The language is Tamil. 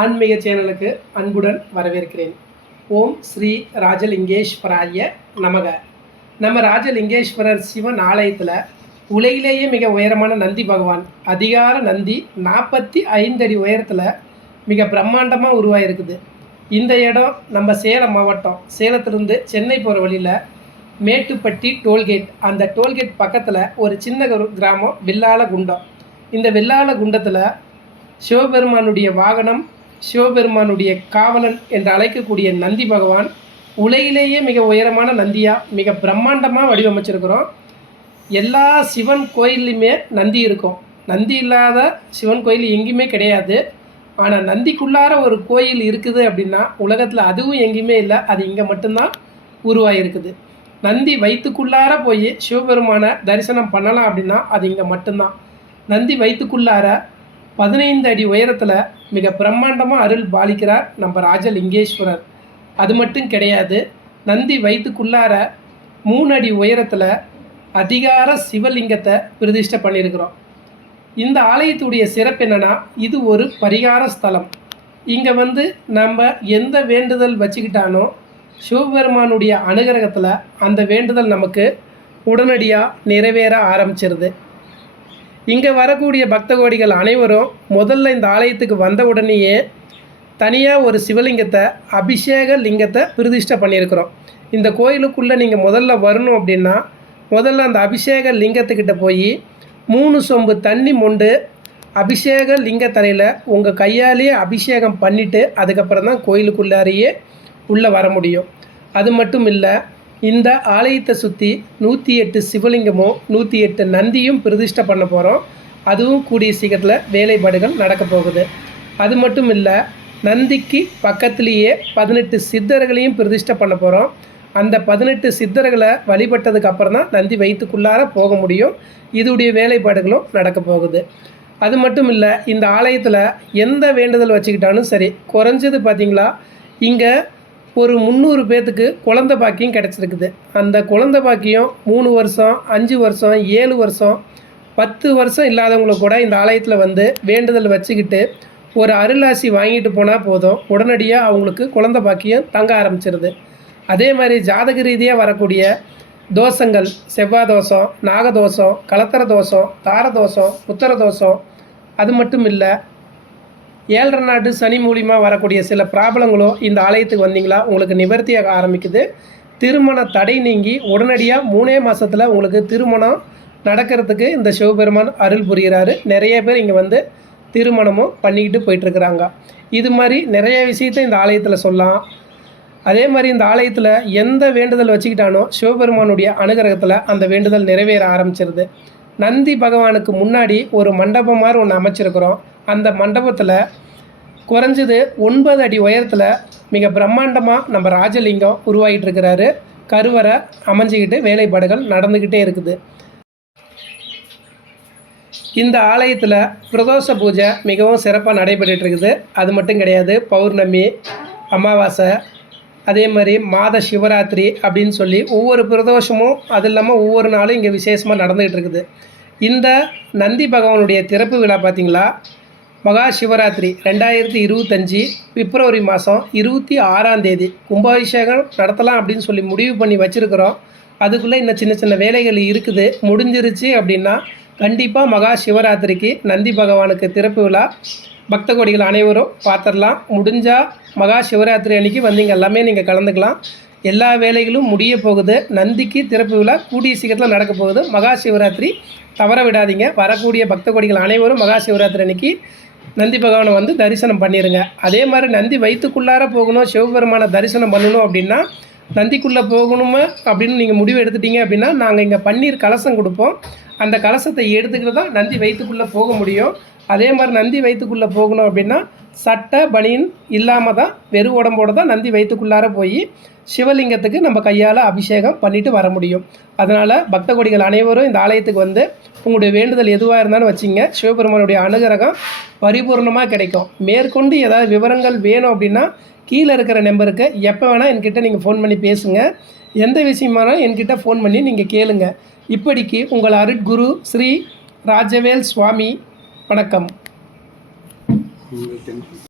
ஆன்மீக சேனலுக்கு அன்புடன் வரவேற்கிறேன். ஓம் ஸ்ரீ ராஜலிங்கேஸ்வராய நமக. நம்ம ராஜலிங்கேஸ்வரர் சிவன் ஆலயத்தில் உலகிலேயே மிக உயரமான நந்தி பகவான் அதிகார நந்தி நாற்பத்தி ஐந்து அடி உயரத்தில் மிக பிரம்மாண்டமாக உருவாயிருக்குது. இந்த இடம் நம்ம சேலம் மாவட்டம். சேலத்திலிருந்து சென்னை போகிற வழியில் மேட்டுப்பட்டி டோல்கேட். அந்த டோல்கேட் பக்கத்தில் ஒரு சின்ன கிராமம் வில்லால குண்டம் இந்த வில்லால குண்டத்தில் சிவபெருமானுடைய வாகனம் சிவபெருமானுடைய காவலன் என்று அழைக்கக்கூடிய நந்தி பகவான் உலகிலேயே மிக உயரமான நந்தியாக மிக பிரம்மாண்டமாக வடிவமைச்சிருக்கிறோம். எல்லா சிவன் கோயில்லையுமே நந்தி இருக்கும். நந்தி இல்லாத சிவன் கோயில் எங்கேயுமே கிடையாது. ஆனால் நந்திக்குள்ளார ஒரு கோயில் இருக்குது அப்படின்னா உலகத்தில் அதுவும் எங்கேயுமே இல்லை. அது இங்கே மட்டும்தான் உருவாகிருக்குது நந்தி வயிற்றுக்குள்ளார போய் சிவபெருமானை தரிசனம் பண்ணலாம் அப்படின்னா அது இங்கே மட்டும்தான். நந்தி வயிற்றுக்குள்ளார பதினைந்து அடி உயரத்தில் மிக பிரம்மாண்டமாக அருள் பாலிக்கிறார் நம்ம ராஜலிங்கேஸ்வரர். அது மட்டும் கிடையாது நந்தி வயிற்றுக்குள்ளார மூணு அடி உயரத்தில் அதிகார சிவலிங்கத்தை பிரதிஷ்டை பண்ணியிருக்கிறோம். இந்த ஆலயத்துடைய சிறப்பு என்னென்னா இது ஒரு பரிகார ஸ்தலம். இங்கே வந்து நம்ம எந்த வேண்டுதல் வச்சுக்கிட்டானோ சிவபெருமானுடைய அனுகிரகத்தில் அந்த வேண்டுதல் நமக்கு உடனடியாக நிறைவேற ஆரம்பிச்சிருது. இங்கே வரக்கூடிய பக்த கோடிகள் அனைவரும் முதல்ல இந்த ஆலயத்துக்கு வந்த உடனேயே தனியாக ஒரு சிவலிங்கத்தை அபிஷேக லிங்கத்தை பிரதிஷ்டை பண்ணியிருக்கிறோம். இந்த கோயிலுக்குள்ளே நீங்கள் முதல்ல வரணும் அப்படின்னா முதல்ல அந்த அபிஷேக லிங்கத்துக்கிட்ட போய் மூணு சொம்பு தண்ணி மொண்டு அபிஷேக லிங்க தலையில் உங்கள் கையாலேயே அபிஷேகம் பண்ணிவிட்டு அதுக்கப்புறம் தான் கோயிலுக்குள்ளாரையே உள்ளே வர முடியும். அது மட்டும் இல்லை இந்த ஆலயத்தை சுற்றி நூற்றி எட்டு சிவலிங்கமும் நூற்றி எட்டு நந்தியும் பிரதிஷ்டை பண்ண போகிறோம் அதுவும் கூடிய சீக்கிரத்தில் வேலைப்பாடுகள் நடக்க போகுது. அது மட்டும் இல்லை நந்திக்கு பக்கத்துலேயே பதினெட்டு சித்தர்களையும் பிரதிஷ்டை பண்ண போகிறோம் அந்த பதினெட்டு சித்தர்களை வழிபட்டதுக்கு அப்புறம் தான் நந்தி வயிற்றுக்குள்ளார போக முடியும். இதுடைய வேலைப்பாடுகளும் நடக்க போகுது. அது மட்டும் இல்லை இந்த ஆலயத்தில் எந்த வேண்டுதல் வச்சுக்கிட்டாலும் சரி குறைஞ்சது பார்த்திங்களா இங்கே ஒரு முந்நூறு பேர்த்துக்கு குழந்த பாக்கியம் கிடச்சிருக்குது. அந்த குழந்த பாக்கியம் மூணு வருஷம் அஞ்சு வருஷம் ஏழு வருஷம் பத்து வருஷம் இல்லாதவங்களுக்கு கூட இந்த ஆலயத்தில் வந்து வேண்டுதல் வச்சுக்கிட்டு ஒரு அருளாசி வாங்கிட்டு போனால் போதும். உடனடியாக அவங்களுக்கு குழந்த பாக்கியம் தங்க ஆரம்பிச்சிருது. அதே மாதிரி ஜாதக ரீதியாக வரக்கூடிய தோஷங்கள் செவ்வாய் தோஷம் நாகதோஷம் கலத்தர தோஷம் தார தோஷம் உத்தர தோஷம் அது மட்டும் இல்லை ஏழரை நாட்டு சனி மூலிமா வரக்கூடிய சில ப்ராப்ளங்களும் இந்த ஆலயத்துக்கு வந்தீங்களா? உங்களுக்கு நிவர்த்தியாக ஆரம்பிக்குது. திருமண தடை நீங்கி உடனடியாக மூணே மாதத்தில் உங்களுக்கு திருமணம் நடக்கிறதுக்கு இந்த சிவபெருமான் அருள் புரிகிறாரு நிறைய பேர் இங்கே வந்து திருமணமும் பண்ணிக்கிட்டு போயிட்டுருக்குறாங்க. இது மாதிரி நிறைய விஷயத்த இந்த ஆலயத்தில் சொல்லலாம். அதே மாதிரி இந்த ஆலயத்தில் எந்த வேண்டுதல் வச்சுக்கிட்டானோ சிவபெருமானுடைய அனுகிரகத்தில் அந்த வேண்டுதல் நிறைவேற ஆரம்பிச்சிருது. நந்தி பகவானுக்கு முன்னாடி ஒரு மண்டபம் மாதிரி ஒன்று அமைச்சிருக்கிறோம். அந்த மண்டபத்தில் குறைஞ்சது ஒன்பது அடி உயரத்தில் மிக பிரம்மாண்டமாக நம்ம ராஜலிங்கம் உருவாகிட்டு இருக்கிறாரு. கருவறை அமைஞ்சிக்கிட்டு வேலைப்பாடுகள் நடந்துக்கிட்டே இருக்குது. இந்த ஆலயத்தில் பிரதோஷ பூஜை மிகவும் சிறப்பாக நடைபெற்றுட்டு இருக்குது. அது மட்டும் கிடையாது பௌர்ணமி அமாவாசை அதே மாதிரி மாத சிவராத்திரி அப்படின்னு சொல்லி ஒவ்வொரு பிரதோஷமும் அது இல்லாமல் ஒவ்வொரு நாளும் இங்கே விசேஷமாக நடந்துகிட்டு இருக்குது. இந்த நந்தி பகவானுடைய திறப்பு விழா பார்த்திங்களா மகா சிவராத்திரி ரெண்டாயிரத்தி இருபத்தஞ்சி பிப்ரவரி மாதம் இருபத்தி ஆறாம் தேதி. கும்பாபிஷேகம் நடத்தலாம் அப்படின்னு சொல்லி முடிவு பண்ணி வச்சுருக்கிறோம். அதுக்குள்ளே இன்னும் சின்ன சின்ன வேலைகள் இருக்குது. முடிஞ்சிருச்சு அப்படின்னா கண்டிப்பாக மகா சிவராத்திரிக்கு நந்தி பகவானுக்கு திறப்பு விழா. பக்த கோடிகள் அனைவரும் பார்த்துடலாம். முடிஞ்சால் மகா சிவராத்திரி அன்னைக்கு வந்தீங்க எல்லாமே நீங்கள் கலந்துக்கலாம். எல்லா வேலைகளும் முடிய போகுது. நந்திக்கு திறப்பு விழா கூடிய சீக்கிரத்தில் நடக்க போகுது. மகா சிவராத்திரி தவற விடாதீங்க. வரக்கூடிய பக்த கோடிகள் அனைவரும் மகா சிவராத்திரி அன்னைக்கு நந்தி பகவானை வந்து தரிசனம் பண்ணிடுங்க அதே மாதிரி நந்தி வயிற்றுக்குள்ளார போகணும் சிவபெருமானை தரிசனம் பண்ணணும் அப்படின்னா நந்திக்குள்ளே போகணுமா அப்படின்னு நீங்கள் முடிவு எடுத்துட்டீங்க அப்படின்னா நாங்கள் இங்கே பன்னீர் கலசம் கொடுப்போம். அந்த கலசத்தை எடுத்துக்கிட்டு தான் நந்தி வயிற்றுக்குள்ளே போக முடியும். அதே மாதிரி நந்தி வயிற்றுக்குள்ளே போகணும் அப்படின்னா சட்டை பனியன் இல்லாமல் தான் வெறும் உடம்போடு தான் நந்தி வயிற்றுக்குள்ளார போய் சிவலிங்கத்துக்கு நம்ம கையால் அபிஷேகம் பண்ணிட்டு வர முடியும். அதனால் பக்த கொடிகள் அனைவரும் இந்த ஆலயத்துக்கு வந்து உங்களுடைய வேண்டுதல் எதுவாக இருந்தாலும் வச்சிங்க. சிவபெருமானுடைய அனுகிரகம் பரிபூர்ணமாக கிடைக்கும். மேற்கொண்டு ஏதாவது விவரங்கள் வேணும் அப்படின்னா கீழே இருக்கிற நம்பருக்கு எப்போ வேணால் என்கிட்ட நீங்கள் ஃபோன் பண்ணி பேசுங்க. எந்த விஷயமானாலும் என்கிட்ட ஃபோன் பண்ணி நீங்கள் கேளுங்க. இப்படிக்கு உங்கள் அருட்குரு ஸ்ரீ ராஜவேல் சுவாமி. வணக்கம்.